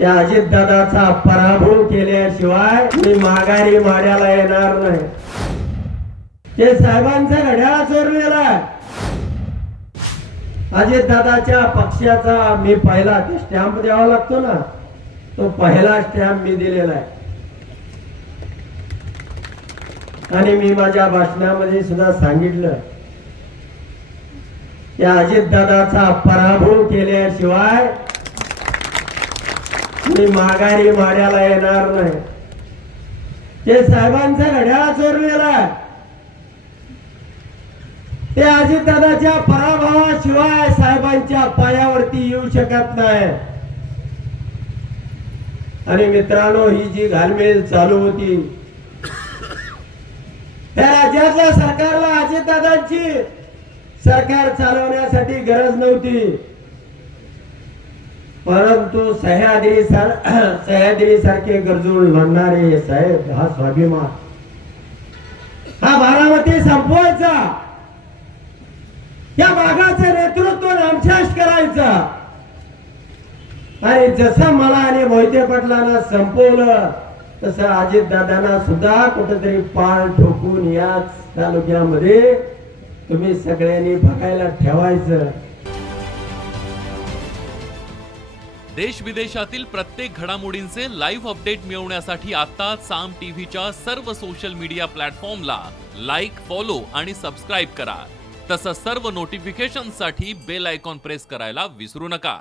त्या अजितदादाचा पराभव केल्याशिवाय मी माघारी माड्याला येणार नाही। ते साहेबांचा घड्याळ चोरलेला आहे। अजितदादाच्या पक्षाचा मी पहिला ते स्टॅम्प द्यावा लागतो ना, तो पहिला स्टॅम्प मी दिलेला आहे। आणि मी माझ्या भाषणामध्ये सुद्धा सांगितलं, त्या अजितदादाचा पराभव केल्याशिवाय मी माघारी माड्याला येणार नाही। ते साहेबांचा घड्याळ चोरलेला आहे। ते अजितदादाच्या पराभवाशिवाय साहेबांच्या पायावरती येऊ शकत नाही। आणि मित्रांनो, ही जी घालमेल चालू होती त्या राज्यातल्या सरकारला अजितदादांची सरकार चालवण्यासाठी गरज नव्हती, परंतु सह्याद्री सारखे गरजून लढणारे साहेब, हा स्वाभिमान, हा बारामती संपवायचा, या भागाचं नेतृत्व नामशेष करायचं। आणि जसं मला आणि मोहिते पाटलांना संपवलं तसं अजितदादांना सुद्धा कुठेतरी पाय ठोकून याच तालुक्यामध्ये तुम्ही सगळ्यांनी बघायला ठेवायचं। देश विदेशातील प्रत्येक घडामोडींचे लाईव्ह अपडेट मिळवण्यासाठी आता साम टीव्हीच्या सर्व सोशल मीडिया प्लॅटफॉर्मला लाईक, फॉलो आणि सबस्क्राईब करा। तसंच सर्व नोटिफिकेशनसाठी बेल आयकॉन प्रेस करायला विसरू नका।